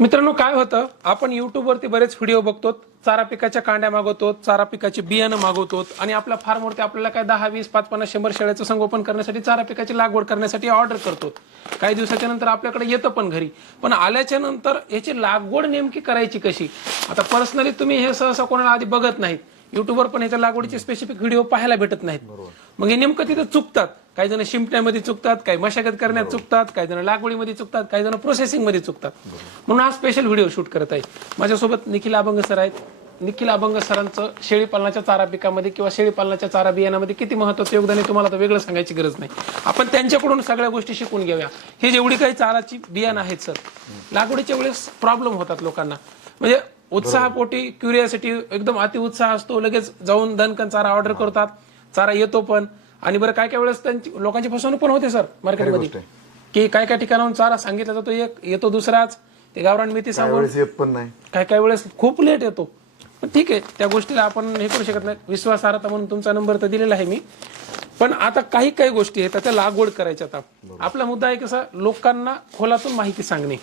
मित्रांनो काय होतं? आपण युट्यूबवरती बरेच व्हिडिओ बघतो चारा पिकाच्या कांड्या मागवतो चारा पिकाची बियाणं मागवतो आणि आपल्या फार्मवरती आपल्याला काय दहा वीस पाच पन्नास शंभर शेळ्याचं संगोपन करण्यासाठी चारा पिकाची लागवड करण्यासाठी ऑर्डर करतो. काही दिवसाच्या नंतर आपल्याकडे येतं पण घरी. पण आल्याच्यानंतर याची लागवड नेमकी करायची कशी? आता पर्सनली तुम्ही हे सहसा कोणाला आधी बघत नाहीत. युट्यूबवर पण ह्याच्या लागवडीचे स्पेसिफिक व्हिडिओ पाहायला भेटत नाहीत. मग हे नेमकं तिथं चुकतात. काही जण शिंपण्यामध्ये चुकतात काही मशागत करण्यात चुकतात काही जण लागवडीमध्ये चुकतात काही जण प्रोसेसिंगमध्ये चुकतात. म्हणून हा स्पेशल व्हिडिओ शूट करत आहे. माझ्यासोबत निखिल अभंग सर आहेत. निखिल अभंग सरांचं शेळी पालनाच्या चारा पिकामध्ये किंवा शेळी पालनाच्या चारा बियाणामध्ये किती महत्वाचं योगदान आहे तुम्हाला तर वेगळं सांगायची गरज नाही. आपण त्यांच्याकडून सगळ्या गोष्टी शिकून घेऊया. हे जेवढी काही चाराची बियाणं आहेत सर लागवडीच्या वेळेस प्रॉब्लेम होतात लोकांना. म्हणजे उत्साहापोटी क्युरियासिटी एकदम अति उत्साह असतो. लगेच जाऊन दणकन चारा ऑर्डर करतात. चारा येतो पण. आणि बरं काय काय वेळेस त्यांची लोकांची फसवणूक पण होते सर मार्केटमध्ये की काय काय ठिकाणाहून चारा सांगितला जातो एक येतो दुसराच ते गावरान मिती सांगून पण नाही. काय काय वेळेस खूप लेट येतो. पण ठीक आहे त्या गोष्टीला आपण हे करू शकत नाही. विश्वासार्हता म्हणून तुमचा नंबर तर दिलेला आहे मी. पण आता काही काही गोष्टी आहेत त्या लागवड करायच्या आता. आपला मुद्दा आहे कसा लोकांना खोलातून माहिती सांगणे.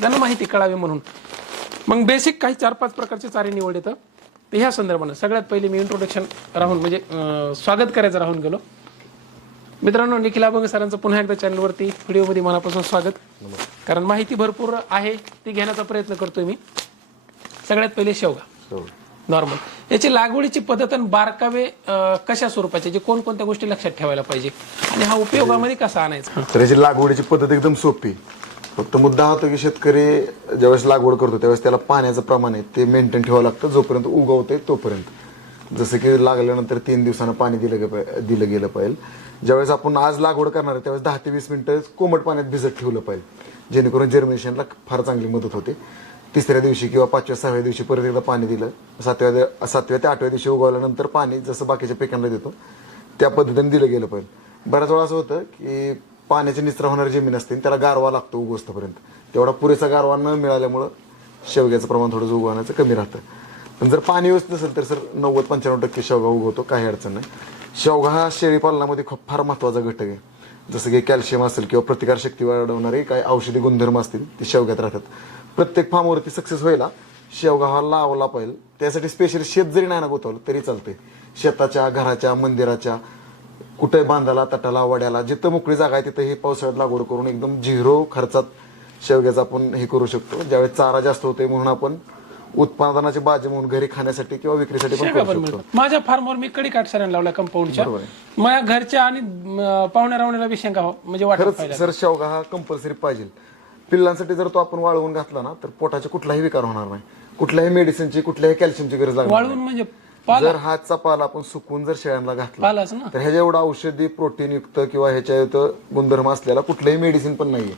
त्यांना माहिती कळावी म्हणून. मग बेसिक काही चार पाच प्रकारचे चारे निवड येतं तर ह्या संदर्भानं. सगळ्यात पहिले मी इंट्रोडक्शन राहून म्हणजे स्वागत करायचं राहून गेलो. मित्रांनो निखिल अभंग सरांचं पुन्हा एकदा चॅनलवरती व्हिडिओमध्ये मनापासून स्वागत. कारण माहिती भरपूर आहे ती घेण्याचा प्रयत्न करतोय मी. सगळ्यात पहिले शेवगा. हो. नॉर्मल याची लागवडीची पद्धत आणि बारकावे अं, कशा स्वरूपाचे जे कोणकोणत्या गोष्टी लक्षात ठेवायला पाहिजे? आणि हा उपयोगामध्ये कसा आणायचा? तर याची लागवडीची पद्धत एकदम सोपी. फक्त मुद्दा हा होतो की शेतकरी ज्यावेळेस लागवड करतो त्यावेळेस त्याला पाण्याचं प्रमाण आहे ते मेंटेन ठेवावं लागतं जोपर्यंत उगवते तोपर्यंत. जसं की लागल्यानंतर तीन दिवसानं पाणी दिलं गे- दिलं गेलं पाहिजे. ज्यावेळेस आपण आज लागवड करणार आहे त्यावेळेस दहा ते वीस मिनिटं कोमट पाण्यात भिजत ठेवलं पाहिजे. जेणेकरून जर्मिनेशनला फार चांगली मदत होते. तिसऱ्या दिवशी किंवा पाचव्या सहाव्या दिवशी परत एकदा पाणी दिलं. सातव्या सातव्या ते आठव्या दिवशी उगवल्यानंतर पाणी जसं बाकीच्या पिकांना देतो त्या पद्धतीने दिलं गेलं पाहिजे. बऱ्याच वेळा असं होतं की पाण्याची निचरा होणारी जमीन असते आणि त्याला गारवा लागतो उगवस्तपर्यंत. तेवढा पुरेसा गारवा न मिळाल्यामुळं शेवग्याचं प्रमाण थोडं उगवण्याचं कमी राहतं. पण जर पाणी व्यवस्थित नसेल तर सर नव्वद पंच्याण्णव टक्के शेवगा उगवतो काही अडचण नाही. शेवगा हा शेळी पालनामध्ये खूप फार महत्त्वाचा घटक आहे. जसं की कॅल्शियम असेल किंवा प्रतिकारशक्ती वाढवणारे काही औषधी गुणधर्म असतील ते शेवग्यात राहतात. प्रत्येक फार्मवरती सक्सेस व्हायला शेवगा हा लावला पाहिजे. त्यासाठी स्पेशल शेत जरी नाही ना गोतवलं तरी चालते शेताच्या घराच्या मंदिराच्या कुठे बांधाला तटाला वड्याला जिथं मोकळी जागा आहे तिथं हे पावसाळ्यात लागवड करून एकदम झिरो खर्चात शेवग्याचा आपण हे करू शकतो. ज्यावेळेस चारा जास्त होते म्हणून आपण उत्पादनाची बाजी म्हणून घरी खाण्यासाठी किंवा विक्रीसाठी पण शेंगा करू पण शकतो. मिळतात माझ्या फार्मवर मी कडी काटसाऱ्याला लावल्या कंपाऊंडच्या माझ्या घरच्या आणि अं, पाहुण्या रावण्याला बी शेंगा हो- म्हणजे वाटत खरंच सर शेवगा हा कंपल्सरी पाहिजे. पिल्लांसाठी जर तो आपण वाळवून घातला ना तर पोटाचा कुठलाही विकार होणार नाही. कुठल्याही मेडिसिनची कुठल्याही कॅल्शियमची गरज लागणार वाळवून म्हणजे नाही. जर हातचा पाला आपण सुकवून जर शेळ्यांना घातला पालाच ना. तर ह्याच्या एवढं औषधी प्रोटीन युक्त किंवा ह्याच्या युक्त गुणधर्म असलेला कुठलंही मेडिसिन पण नाहीये.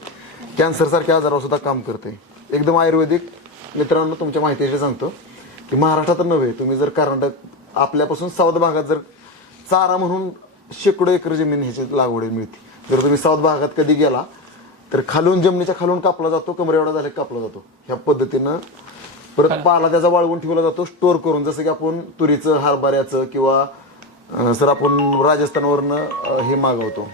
कॅन्सर सारख्या आजारावर सुद्धा काम करते एकदम आयुर्वेदिक मित्रांनो तुमच्या माहितीशी सांगतो की महाराष्ट्रात नव्हे तुम्ही जर कर्नाटक आपल्यापासून साऊथ भागात जर चारा म्हणून शेकडो एकर जमीन ह्याची लागवड मिळते. जर तुम्ही साऊथ भागात कधी गेला तर खालून जमिनीच्या खालून कापला जातो कमरे एवढा झाला कापला जातो. ह्या पद्धतीनं परत पाला त्याचा वाळवून ठेवला जातो स्टोअर करून जसं की आपण तुरीचं हरभऱ्याचं किंवा सर आपण राजस्थानवरनं हे मागवतो.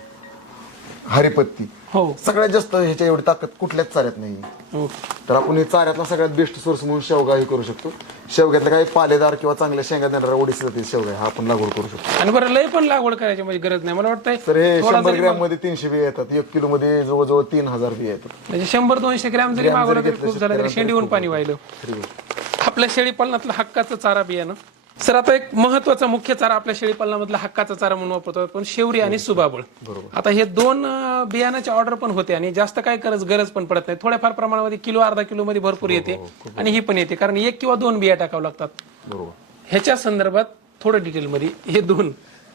हरिपत्ती. हो. सगळ्यात जास्त ह्याच्या एवढी ताकद कुठल्याच चाऱ्यात नाही हो. तर आपण हे चाऱ्यातला सगळ्यात बेस्ट सोर्स म्हणून शेवगा हे करू शकतो. शेवग्यातल्या काही पालेदार किंवा चांगल्या शेंगा देणारा ओडिसी जातील शेवगा हा आपण लागवड करू शकतो. आणि बरं लय पण लागवड करायची म्हणजे गरज नाही. मला वाटतंय तर हे थोडा शंभर जरी ग्रॅममध्ये तीनशे बिया येतात. एक किलो मध्ये जवळजवळ तीन हजार बिया येतात. म्हणजे शंभर दोनशे ग्रॅम जरी मागवलं तरी खूप झालं तरी शेंडीहून पाणी वाहिलं. आपल्या शेळी पालनातलं हक्काचं चारा बियाणं. सर आता एक महत्त्वाचा मुख्य चारा आपल्या शेळी पालनामधला हक्काचा चारा म्हणून वापरतो आपण शेवरी आणि सुबाबळ. आता हे दोन अं, बियाणाचे ऑर्डर पण होते आणि जास्त काय गरज गरज पण पडत नाही. थोड्याफार प्रमाणामध्ये किलो अर्धा किलो मध्ये भरपूर येते आणि ही पण येते. कारण एक किंवा दोन बिया टाकावं लागतात. बरोबर. ह्याच्या संदर्भात थोडं डिटेल मध्ये हे दोन.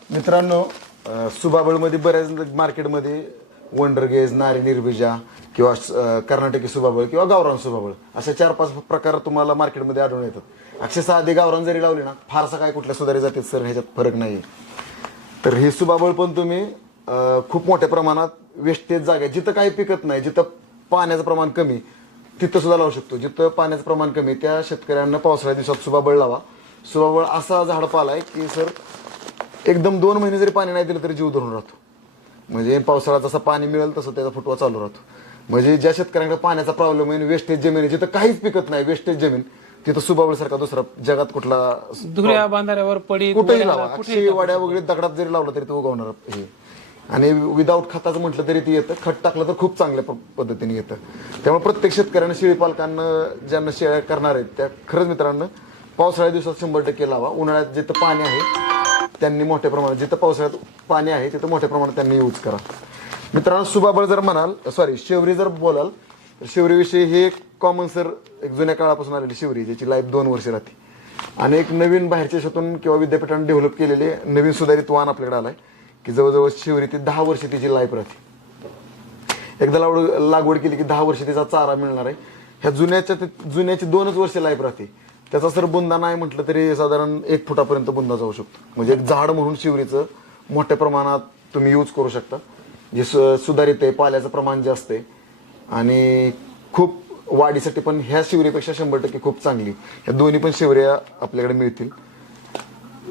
मित्रांनो अं, सुबाबळमध्ये बऱ्याच मार्केटमध्ये वंडर गेज नारी निर्बिजा किंवा अं, कर्नाटकी सुबाबळ किंवा गावरान सुबाबळ असे चार पाच प्रकार तुम्हाला मार्केटमध्ये आढळून येतात. अक्षरशः आधी गावरान जरी लावली ना फारसा काय कुठल्या सुधारी जातील सर ह्याच्यात फरक नाही तर ही सुबाबळ पण तुम्ही अं, खूप मोठ्या प्रमाणात वेस्टेज जागा आहे. जिथं काही पिकत नाही जिथं पाण्याचं प्रमाण कमी तिथं सुद्धा लावू शकतो. जिथं पाण्याचं प्रमाण कमी त्या शेतकऱ्यांना पावसाळ्या दिवसात सुबाबळ लावा. सुबाबळ असा झाड पाला आहे की सर एकदम दोन महिने जरी पाणी नाही दिलं तरी जीव धरून राहतो. म्हणजे पावसाळा जसं पाणी मिळेल तसं त्याचा फुटवा चालू राहतो. म्हणजे ज्या शेतकऱ्यांकडे पाण्याचा प्रॉब्लेम आहे वेस्टेज जमीन आहे जिथं काहीच पिकत नाही वेस्टेज जमीन तिथं सुबावळ सारखा दुसरा जगात कुठला धुऱ्या बांधाऱ्यावर पडी कुठेही लावा. अक्षय वाड्या वगैरे दगडात जरी लावलं तरी ते उगवणार हे. आणि विदाऊट खताचं म्हटलं तरी ते येतं. खत टाकलं तर खूप चांगल्या प- पद्धतीने येतं. त्यामुळे प्रत्येक शेतकऱ्यांना शेळी पालकांना ज्यांना शेळ्या करणार आहेत त्या खरंच मित्रांनो पावसाळ्या दिवसात शंभर टक्के लावा. उन्हाळ्यात जिथं पाणी आहे त्यांनी मोठ्या प्रमाणात जिथं पावसाळ्यात पाणी आहे तिथं मोठ्या प्रमाणात त्यांनी यूज करा. मित्रांनो सुबाबळ जर म्हणाल सॉरी शेवरी जर बोलाल तर शेवरीविषयी हे एक कॉमन सर एक जुन्या काळापासून आलेली शिवरी ज्याची लाईफ दोन वर्ष राहते. आणि एक नवीन बाहेरच्या देशातून किंवा विद्यापीठाने डेव्हलप केलेले नवीन सुधारित वाहन आपल्याकडे आलाय की जवळजवळ शिवरी ती दहा वर्ष तिची लाईफ राहते. एकदा लावड लागवड केली की दहा वर्ष तिचा चारा मिळणार आहे. ह्या जुन्याच्या जुन्याची दोनच वर्ष लाईफ राहते. त्याचा सर बुंदा नाही म्हटलं तरी साधारण एक फुटापर्यंत बुंदा जाऊ शकतो. म्हणजे एक झाड म्हणून शिवरीचं मोठ्या प्रमाणात तुम्ही यूज करू शकता. जे सुधारित आहे पाल्याचं प्रमाण जास्त आहे. आणि खूप वाढीसाठी पण ह्या शिवरीपेक्षा शंभर टक्के खूप चांगली. ह्या दोन्ही पण शिवऱ्या आपल्याकडे मिळतील.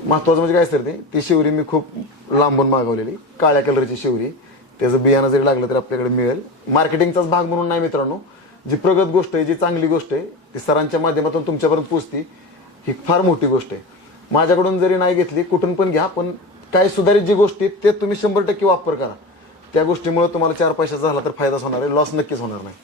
महत्वाचं म्हणजे काय सर ते? ती शिवरी मी खूप लांबून मागवलेली. काळ्या कलरची शिवरी. त्याचं बियाणं जरी लागलं तरी आपल्याकडे मिळेल. मार्केटिंगचाच भाग म्हणून नाही मित्रांनो. जी प्रगत गोष्ट आहे जी चांगली गोष्ट आहे ती सरांच्या माध्यमातून तुमच्यापर्यंत पोचती ही फार मोठी गोष्ट आहे. माझ्याकडून जरी नाही घेतली कुठून पण घ्या पण काय सुधारित जी गोष्टी आहेत, ते तुम्ही शंभर टक्के वापर करा. त्या गोष्टीमुळे तुम्हाला चार पैशाचा झाला तर फायदाच होणार आहे. लॉस नक्कीच होणार नाही.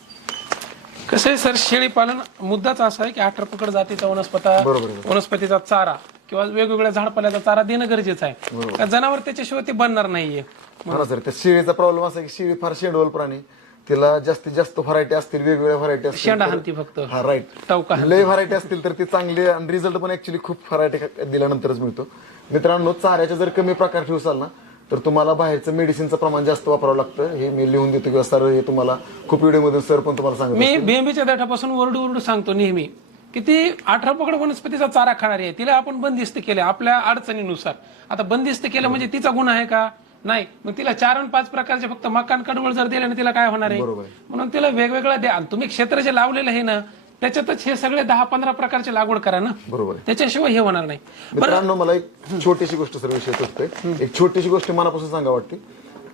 कसं आहे सर शेळी पालन मुद्दाच असा आहे की अठरा पकड जातीचा वनस्पता बरोबर आहे. वनस्पतीचा चारा किंवा वेगवेगळ्या झाडपाल्याचा चारा देणं गरजेचं आहे. कारण जनावर त्याच्याशिवाय ते बनणार नाहीये. हा ना सर त्या शिळीचा प्रॉब्लेम असा आहे की शिळी फार शेंडवल प्राणी तिला जास्तीत जास्त व्हरायटी असतील वेगवेगळ्या व्हरायटी असतील शेंडा हाणती फक्त. हा राईट टवका लय व्हरायटी असतील तर ती चांगली आणि रिझल्ट पण ऍक्च्युली खूप व्हरायटी दिल्यानंतरच मिळतो. मित्रांनो चाऱ्याचे जर कमी प्रकार ठेवसाल ना तर तुम्हाला बाहेरचं मेडिसिनचं प्रमाण जास्त वापरावं लागतं. हे मी लिहून देतो किंवा सर हे तुम्हाला खूप व्हिडिओ सर पण तुम्हाला सांगतो मी बीएमबीच्या देठापासून ओरडू ओरडू सांगतो नेहमी की ती अठरा पकड वनस्पतीचा चारा खाणारी आहे. तिला आपण बंदिस्त केलं आपल्या अडचणीनुसार. आता बंदिस्त केलं म्हणजे तिचा गुन्हा आहे का? नाही. मग तिला चार आणि पाच प्रकारचे फक्त मकान कडवळ जर दिले ना तिला काय होणार आहे. म्हणून तिला वेगवेगळ्या द्या तुम्ही क्षेत्र जे लावलेलं आहे ना त्याच्यातच हे सगळे दहा पंधरा प्रकारचे लागवड करा ना. बरोबर आहे. त्याच्याशिवाय हे होणार नाही. मित्रांनो मला एक छोटीशी गोष्ट सर विषय सुचतोय एक छोटीशी गोष्ट मनापासून सांगा वाटते.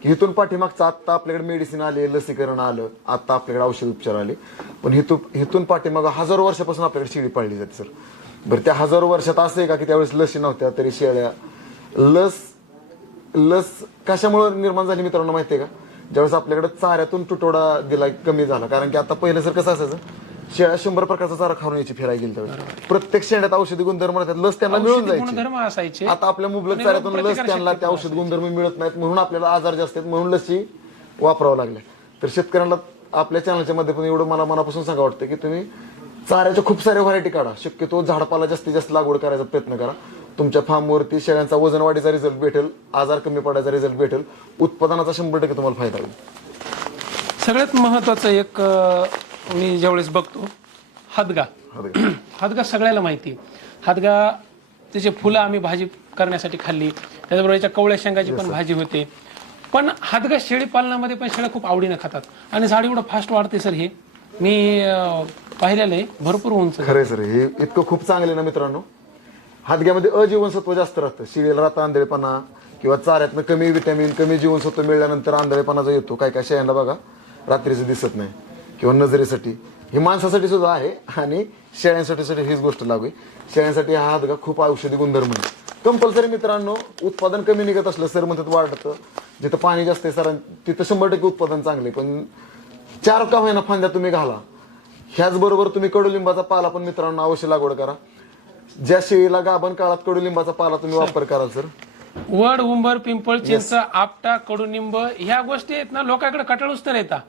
की इथून पाठीमागचं आता आपल्याकडे मेडिसिन आले लसीकरण आलं आता आपल्याकडे औषध उपचार आले. पण इथून इथून पाठीमाग हजारो वर्षापासून आपल्याकडे शेळी पाळली जाते सर. बरं त्या हजारो वर्षात असं आहे का की त्यावेळेस लसी नव्हत्या तरी शेळ्या लस लस कशामुळे निर्माण झाली मित्रांनो माहितीये का? ज्यावेळेस आपल्याकडे चाऱ्यातून तुटवडा दिला कमी झाला. कारण की आता पहिलं सर कसं असायचं? शेळ्या शंभर प्रकारचा चारा खाऊन यायची फिरायला गेली त्यावेळेस. प्रत्येक शेंड्यात औषधी गुणधर्म राहतात. लस त्यांना मिळून जायची. गुणधर्म असायचे. आता आपल्या मुबलक चाऱ्यातून लस त्यांना त्या औषध गुणधर्म मिळत नाहीत म्हणून आपल्याला आजार जास्त आहेत म्हणून लसी वापरावं लागल्या. तर शेतकऱ्यांना आपल्या चॅनलच्या मध्ये पण एवढं मला मनापासून सांगा वाटतं की तुम्ही चाऱ्याच्या खूप साऱ्या व्हरायटी काढा. शक्यतो झाडपाला जास्तीत जास्त लागवड करायचा प्रयत्न करा. तुमच्या फार्मवरती शेळ्यांचा वजन वाढीचा रिझल्ट भेटेल आजार कमी पडायचा रिझल्ट भेटेल. उत्पादनाचा शंभर टक्के तुम्हाला फायदा होईल. सगळ्यात महत्वाचं एक मी ज्यावेळेस बघतो हादगा. हादगा. सगळ्याला माहिती हादगा त्याचे फुलं आम्ही भाजी करण्यासाठी खाल्ली. त्याच्याबरोबर याच्या कवळ्या शेंगाची पण भाजी होते. पण हादगा शेळी पालनामध्ये पण शेळ्या खूप आवडीने खातात. आणि झाड एवढं फास्ट वाढते सर हे. मी पाहिलेलं आहे. भरपूर उंच आहे. खरंय सर हे इतकं खूप चांगलं ना मित्रांनो? हातग्यामध्ये अजीवनसत्व जास्त राहतं. शिळेला राहतं आंधळेपणा किंवा चाऱ्यातनं कमी विटॅमिन कमी जीवनसत्व मिळाल्यानंतर आंधळेपणा जो येतो. काय काय शेळ्यांना बघा. रात्रीचं दिसत नाही. किंवा नजरेसाठी. ही माणसासाठी सुद्धा आहे आणि शेळ्यांसाठी सुद्धा हीच गोष्ट लागू आहे. शेळ्यांसाठी हा हातगा खूप औषधी गुणधर्म आहे. कंपल्सरी मित्रांनो उत्पादन कमी निघत असलं सर म्हणतात वाढतं. जिथं पाणी जास्त आहे सर तिथं शंभर टक्के उत्पादन चांगले पण चार का होईना फांद्या तुम्ही घाला. ह्याचबरोबर तुम्ही कडुलिंबाचा पाला पण मित्रांनो अवश्य लागवड करा. ज्या शेळीला गाभण काळात कडुलिंबाचा पाला तुम्ही वापर कराल सर. वड उंबर पिंपळ चिंच आपटा कडुनिंब ह्या गोष्टी आहेत ना लोकांकडे कटाळूच तर येतात.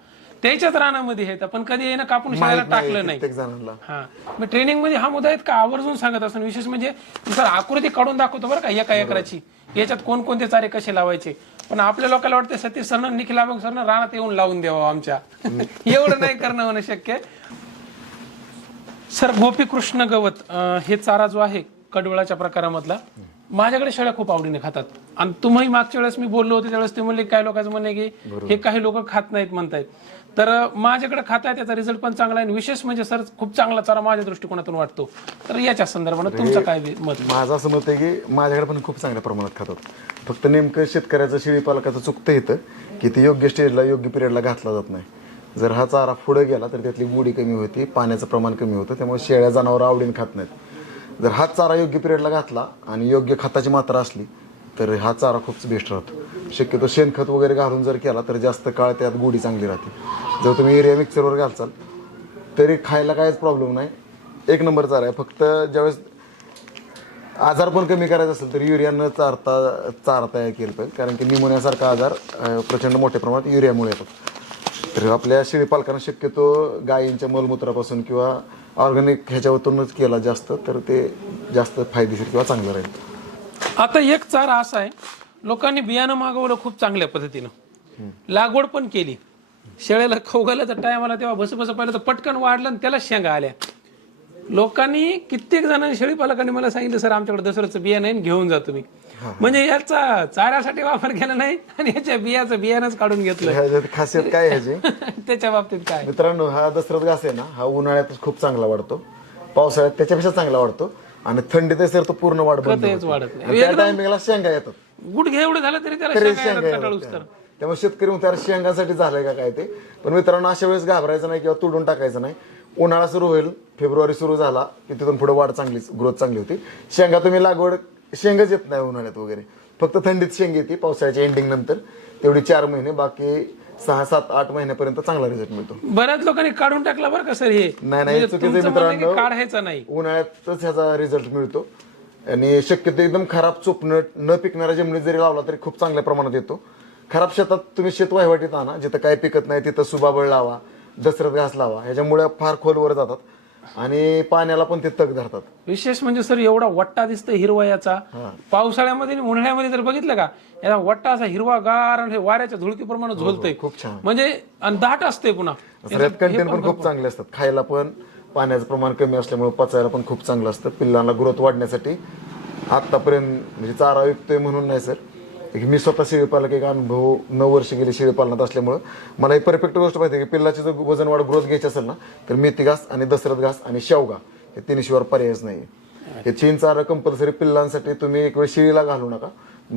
त्याच्याच रानामध्ये येतात पण कधी येणं कापून शेळ्याला टाकलं नाही. प्रत्येक जणांना. हा. मी ट्रेनिंगमध्ये हा मुद्दा आहेत का? आवर्जून सांगत असतो विशेष म्हणजे सर आकृती काढून दाखवतो बरं का एका एकराची. याच्यात कोणकोणते चारे कसे लावायचे? पण आपल्या लोकांना वाटते सतीश सरनं निखिल अभंग सरनं रानात येऊन लावून द्यावं आमच्या. एवढं नाही करणं होणं शक्य. सर गोपीकृष्ण गवत अं, हे चारा जो आहे कडवळाच्या प्रकारामधला माझ्याकडे शेळ्या खूप आवडीने खातात. आणि तुम्ही मागच्या वेळेस मी बोललो होते त्यावेळेस ते म्हणले काय लोकांचं म्हणणं आहे की हे काही लोक खात नाहीत म्हणतायत. तर माझ्याकडे खाताय त्याचा रिझल्ट पण चांगला आहे आणि विशेष म्हणजे सर खूप चांगला चारा माझ्या दृष्टिकोनातून वाटतो. तर याच्या संदर्भात तुमचं काय मत? माझं असं मत आहे की माझ्याकडे पण खूप चांगल्या प्रमाणात खातात. फक्त नेमकं शेतकऱ्याचं शेळी पालकाचं चुकतं येतं की ते योग्य स्टेजला योग्य पिरियडला घातला जात नाही. जर हा चारा पुढे गेला तर त्यातली गोडी कमी होती पाण्याचं प्रमाण कमी होतं त्यामुळे शेळ्या जनावर आवडीने खात नाहीत. जर हा चारा योग्य पिरियडला घातला आणि योग्य खताची मात्रा असली तर हा चारा खूप बेस्ट राहतो. शक्यतो शेणखत वगैरे घालून जर केला तर जास्त काळ त्यात गोडी चांगली राहते. जर तुम्ही एरिया मिक्सरवर घालचाल तरी खायला काहीच प्रॉब्लेम नाही. एक नंबर चारा आहे. फक्त ज्यावेळेस आजार पण कमी करायचा असेल तर युरिया न चारता चारा तयार केलं पाहिजे. कारण की निमोनियासारखा आजार प्रचंड मोठ्या प्रमाणात युरियामुळे येतात तर आपल्या शेळी पालकांना शक्यतो गायींच्या मलमूत्रापासून किंवा ऑर्गॅनिक ह्याच्यावरतूनच केला जास्त तर ते जास्त फायदेशीर किंवा चांगलं राहील. आता एक चारा असा आहे लोकांनी बियाणं मागवलं खूप चांगल्या पद्धतीनं. लागवड पण केली. शेळ्याला खाऊ घालायचा टायमाला तेव्हा बस बस पाहिलं तर पटकन वाढलं आणि त्याला शेंगा आल्या. लोकांनी कित्येक जणांनी शेळी पालकांनी मला सांगितलं सर आमच्याकडे दसऱ्याचं बियाणं आहे घेऊन जा तुम्ही. म्हणजे याचा चाऱ्यासाठी वापर केला नाही आणि याच्या बियाचं बियाणंच काढून घेतलं. ह्याच्यात खासियत काय आहे ह्याची त्याच्या बाबतीत काय? मित्रांनो हा दसरथ घास आहे ना हा उन्हाळ्यातच खूप चांगला वाढतो. पावसाळ्यात त्याच्यापेक्षा चांगला वाढतो. आणि थंडीत सर तो पूर्ण वाढ बंद खतच होते. वाढत नाही. आणि त्या टायमिंगला शेंगा येतात. गुडघे एवढं झालं तरी त्याला शेंगा शेंगा येतात येतात कटाळूस तर. त्याला. त्यामुळे शेतकरी म्हणतो "अरे शेंगासाठी झालंय का काय ते? पण मित्रांनो अशा वेळेस घाबरायचं नाही किंवा तुडून टाकायचं नाही. उन्हाळा सुरू होईल फेब्रुवारी सुरू झाला की तिथून पुढे वाढ चांगली ग्रोथ चांगली होती. शेंगा तुम्ही लागवड शेंगच येत नाही उन्हाळ्यात वगैरे. फक्त थंडीत शेंग येते पावसाळ्याच्या एंडिंग नंतर. तेवढी चार महिने बाकी सहा सात आठ महिन्यापर्यंत चांगला रिझल्ट मिळतो. बऱ्याच लोकांनी काढून टाकला बरं का सर हे? नाही, म्हणजे चुकीचं आहे तुमचं म्हणणं आहे की मित्रांनो. काढायचं नाही. उन्हाळ्यातच ह्याचा रिझल्ट मिळतो. आणि शक्यतो एकदम खराब चोपणं न पिकणाऱ्या जमिनीत जरी लावला तरी खूप चांगल्या प्रमाणात येतो. खराब शेतात तुम्ही शेत वाहवाटीत आणा जिथं काय पिकत नाही तिथं सुबाबळ लावा दसरथ घास लावा ह्याच्यामुळे फार खोलवर जातात. आणि पाण्याला पण ते तग धरतात. विशेष म्हणजे सर एवढा वट्टा दिसतोय हिरवा याचा. पावसाळ्यामध्ये आणि उन्हाळ्यामध्ये जर बघितलं का याचा वट्टा असा हिरवा गार आणि हे वाऱ्याच्या धुळकीप्रमाणे झोलतोय. खूप छान. म्हणजे आणि दाट असते पुन्हा. कंटेंट पण खूप चांगले असतात. खायला पण पाण्याचं प्रमाण कमी असल्यामुळे पचायला पण खूप चांगलं असतं. पिल्लांना ग्रोथ वाढण्यासाठी आतापर्यंत म्हणजे चारा विकतोय म्हणून नाही सर. एक मी स्वतः शेळीपालक एक अनुभव नऊ वर्ष गेले शेळीपालनात असल्यामुळं मला एक परफेक्ट गोष्ट माहिती आहे की पिल्लाची जर वजन वाढ ग्रोथ घ्यायची असेल ना तर मेथी घास आणि दसरथ घास आणि शेवगा हे तिन्हीशिवाय पर्यायच नाही हे तीन चारा कंपल्सरी पिल्लांसाठी तुम्ही एक वेळ शेळीला घालू नका.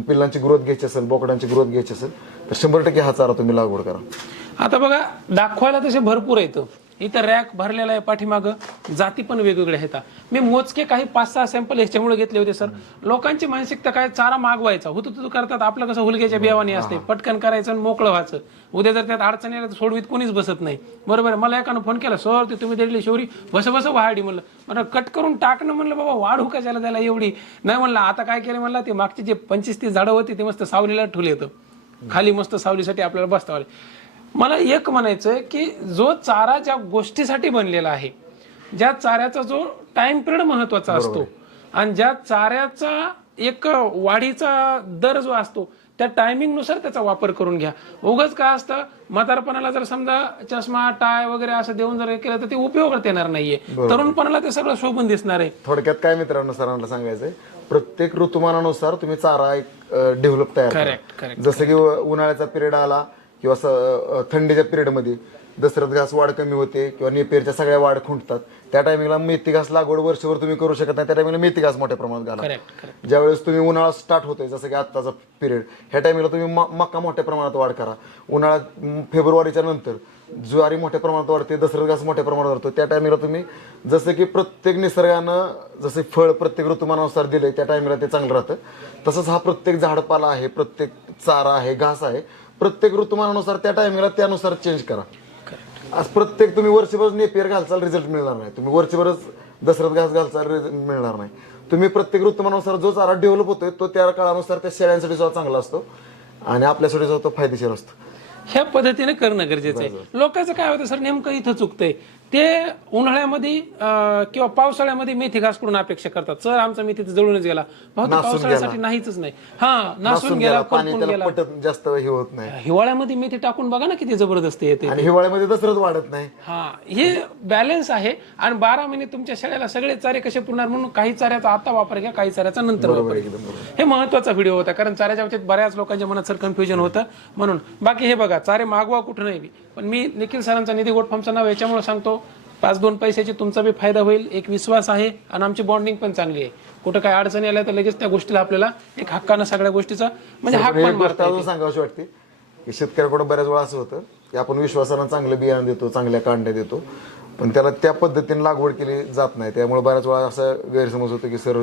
पिल्लांची ग्रोथ घ्यायची असेल बोकडांची ग्रोथ घ्यायची असेल तर शंभर टक्के हा चारा तुम्ही लागवड करा. आता बघा दाखवायला तसे भरपूर येतं इथं रॅक भरलेला आहे पाठीमागं. जाती पण वेगवेगळ्या आहेत. मी मोजके काही पाच सहा सॅम्पल ह्याच्यामुळे घेतले होते सर लोकांची मानसिकता काय? चारा मागवायचा. होतो तुझं करतात आपलं कसं हुलग्याच्या बियावानी असते. पटकन करायचं आणि मोकळं व्हायचं. उद्या जर त्यात अडचणी आल्या तर सोडवीत कोणीच बसत नाही. बरोबर. मला एकानं फोन केला सर ते तुम्ही दिलेली शौरी बस बस वाढी म्हणलं. म्हणलं कट करून टाकणं म्हणलं बाबा वाढू कशाला त्याला एवढी? नाही म्हणलं आता काय केलं? म्हणलं ते मागची जे पंचवीस तीस झाडं होती ते मस्त सावलीला ठुले येतं खाली मस्त सावलीसाठी आपल्याला बसता आले. मला एक म्हणायचं आहे की जो चारा ज्या गोष्टीसाठी बनलेला आहे ज्या चाऱ्याचा जो टाइम पिरियड महत्त्वाचा असतो आणि ज्या चाऱ्याचा एक वाढीचा दर जो असतो त्या टायमिंगनुसार त्याचा वापर करून घ्या. उगाच काय असतं म्हातारपणाला जर समजा चष्मा टाय वगैरे असं देऊन जर केलं तर ते उपयोगात येणार नाहीये. तरुणपणाला ते सगळं शोभून दिसणार आहे. थोडक्यात काय मित्रांनो सरांना सांगायचंय प्रत्येक ऋतुमानानुसार तुम्ही चारा एक डेव्हलप तयार Correct, करा जसं की उन्हाळ्याचा पिरियड आला किंवा स- थंडीच्या पिरियडमध्ये दसऱ्यात घास वाढ कमी होते किंवा नेपेरच्या सगळ्या वाढ खुंटतात. त्या टायमिंगला मेथी घास लागवड वर्षभर तुम्ही करू शकत नाही. त्या टायमिंगला मेथी घास मोठ्या प्रमाणात घाला. ज्यावेळेस तुम्ही उन्हाळा स्टार्ट होतोय जसं की आत्ताचा पिरियड ह्या टायमिंगला तुम्ही म- मका मोठ्या प्रमाणात वाढ करा. उन्हाळ्यात म, फेब्रुवारीच्या नंतर ज्वारी मोठ्या प्रमाणात वाढते दसरथ घास मोठ्या प्रमाणात वाढतो. त्या टायमिंगला तुम्ही जसं की प्रत्येक निसर्गानं जसे फळ प्रत्येक ऋतुमानानुसार दिले त्या टायमिंगला ते चांगलं राहतं. तसंच हा प्रत्येक झाडपाला आहे प्रत्येक चारा आहे घास आहे प्रत्येक ऋतुमानानुसार त्या टायमिंगला त्यानुसार चेंज करा. आज प्रत्येक तुम्ही वर्षभर नेपियर घालचाल रिझल्ट मिळणार नाही. तुम्ही वर्षभरच दसरथ घास घालचाल रिझल्ट मिळणार नाही. तुम्ही प्रत्येक ऋतुमानानुसार जो चारा डेव्हलप होतोय तो त्या काळानुसार त्या शेळ्यांसाठी सुद्धा चांगला असतो आणि आपल्यासाठी सुद्धा तो फायदेशीर असतो. ह्या पद्धतीने करणं गरजेचं आहे. लोकांचं काय होतं सर नेमकं इथं चुकतंय. ते उन्हाळ्यामध्ये अं, किंवा पावसाळ्यामध्ये मेथी घास करून अपेक्षा करतात. सर आमचा मेथी तर जळूनच गेला. नासून पावसाळ्यासाठी नाहीच नाही. हा नासून नासून गेला गेला पाणी करपून त्याला गेला. पटत जास्त हे होत नाही. हिवाळ्यामध्ये मेथी टाकून बघा ना किती जबरदस्त येते आणि हिवाळ्यामध्ये दसरथ वाढत नाही. हा हे बॅलन्स आहे. आणि बारा महिने तुमच्या शेळ्याला सगळे चारे कसे पुरणार म्हणून काही चाऱ्याचा आता वापर घ्या काही चाऱ्याचा नंतर वापर घ्या. हे महत्त्वाचा व्हिडिओ होता कारण चाऱ्याच्या बाबतीत बऱ्याच लोकांच्या मनात सर कन्फ्युजन होतं. म्हणून बाकी हे बघा चारे मागवा कुठं नाही. पण मी निखिल सरांचा निधी गोट फार्मचं नाव याच्यामुळे सांगतो पाच दोन पैशाची तुमचा बी फायदा होईल एक विश्वास आहे आणि आमची बॉन्डिंग पण चांगली आहे. कुठं काय अडचणी आल्या तर लगेच त्या गोष्टीला आपल्याला एक हक्कानं सगळ्या गोष्टीचा म्हणजे हाक पण मारता सांगावीशी वाटते. की शेतकऱ्याकडून बऱ्याच वेळा असं होतं की आपण विश्वासानं चांगलं बियाणं देतो चांगल्या कांड्या देतो पण त्याला त्या पद्धतीने लागवड केली जात नाही. त्यामुळे बऱ्याच वेळा असा गैरसमज होतो की सर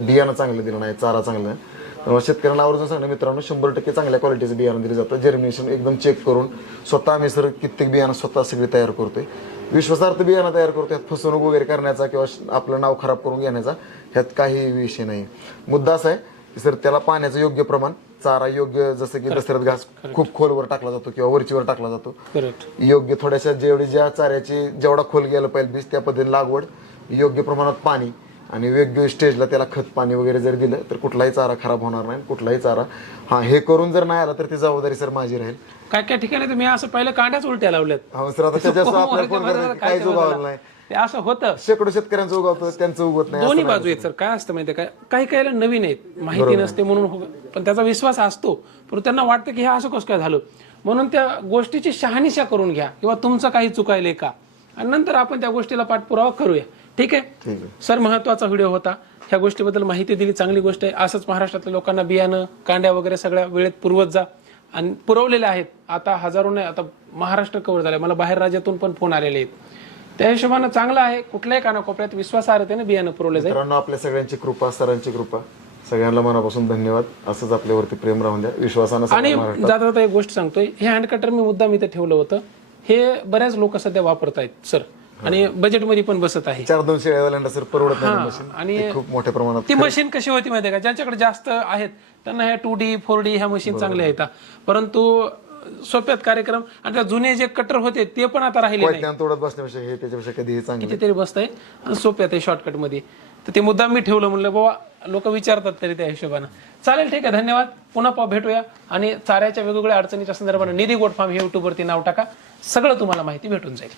बियाणं चांगलं दिलं नाही चारा चांगला नाही. त्यामुळे शेतकऱ्यांना आवर्जून सांगणं मित्रांनो शंभर टक्के चांगल्या क्वालिटीचं बियाणं दिलं जातं. जर्मिनेशन एकदम चेक करून स्वतः आम्ही सर कित्येक बियाणं स्वतः सगळी तयार करतोय. विश्वासार्थ बियाणं तयार करतो यात फसवणूक वगैरे करण्याचा किंवा आपलं नाव खराब करून घेण्याचा ह्यात काही विषय नाही. मुद्दा असा आहे की सर त्याला पाण्याचं योग्य प्रमाण चारा योग्य जसं की दसऱ्यात घास खूप खोलवर टाकला जातो किंवा वरचीवर टाकला जातो. योग्य थोड्याशा जेवढी ज्या चाऱ्याची जेवढा खोल गेलं पाहिजे बीज त्या पद्धतीने लागवड योग्य प्रमाणात पाणी आणि वेगवेगळ्या स्टेजला त्याला खत पाणी वगैरे जर दिलं तर कुठलाही चारा खराब होणार नाही कुठलाही चारा. हा हे करून जर नाही आला तर ती जबाबदारी सर माझी राहील. काय काय ठिकाणी तुम्ही असं पहिलं कांड्याच उलट्या लावल्यात? हा सर आता त्याच्यासह आपल्याला फोन बरोबर, करायचं काय. नाही. ते असं होतं. शेकडो शेतकऱ्यांचं उगवतं त्यांचं उगवत नाही दोन्ही बाजू आहेत सर. काय असतं माहितीये काय काही काहीला नवीन आहेत. माहिती नसते म्हणून हो- पण त्याचा विश्वास असतो. पण त्यांना वाटतं की हे असं कसं काय झालं? म्हणून त्या गोष्टीची शहानिशा करून घ्या. किंवा तुमचं काही चुकायलंय का? आणि नंतर आपण त्या गोष्टीला पाठपुरावा करूया. ठीक आहे? सर महत्त्वाचा व्हिडिओ होता. ह्या गोष्टीबद्दल माहिती दिली चांगली गोष्ट आहे. असंच महाराष्ट्रातल्या लोकांना बियाणं कांड्या वगैरे सगळ्या वेळेत पुरवत जा. आणि पुरवलेले आहेत. आता हजारो नाही आता महाराष्ट्र कव्हर झालंय. मला बाहेर राज्यातून पण फोन आलेले आहेत. त्या हिशोबानं चांगलं आहे. कुठल्याही कानाकोपऱ्यात विश्वासार्हतेने बियाणं पुरवलं जाईल. मित्रांनो आपल्या सगळ्यांची कृपा सरांची कृपा. सगळ्यांना मनापासून धन्यवाद. असंच आपल्यावरती प्रेम राहून द्या. विश्वासानं आणि जाता जाता एक गोष्ट सांगतोय. हे हँड कटर मी मुद्दाम इथे ठेवलं होतं. हे बऱ्याच लोक सध्या वापरत आहेत सर. आणि बजेटमध्ये पण बसत आहे. चार दोन शेळ्यावाल्यांना सर परवडत नाही मशीन आणि ते खूप मोठ्या प्रमाणात ती मशीन कशी होती माहिती आहे का? ज्यांच्याकडे जास्त आहेत त्यांना ह्या टू डी फोर डी ह्या मशीन चांगल्या आहेत. परंतु सोप्यात कार्यक्रम आणि त्या जुने जे कटर होते ते पण आता राहिले नाही ज्ञान तोडत बसण्यापेक्षा हे त्याच्यापेक्षा कधीही चांगलं कितीतरी बसत आहे आणि सोप्यात आहे शॉर्टकटमध्ये तर ते मुद्दाम मी ठेवलं म्हणलं बाबा लोक विचारतात तरी त्या हिशोबानं. चालेल ठीक आहे धन्यवाद. पुन्हा पा भेटूया. आणि चाऱ्याच्या वेगवेगळ्या अडचणीच्या संदर्भाने निधी गोट फार्म हे युट्यूबवरती नाव टाका. सगळं तुम्हाला माहिती भेटून जाईल.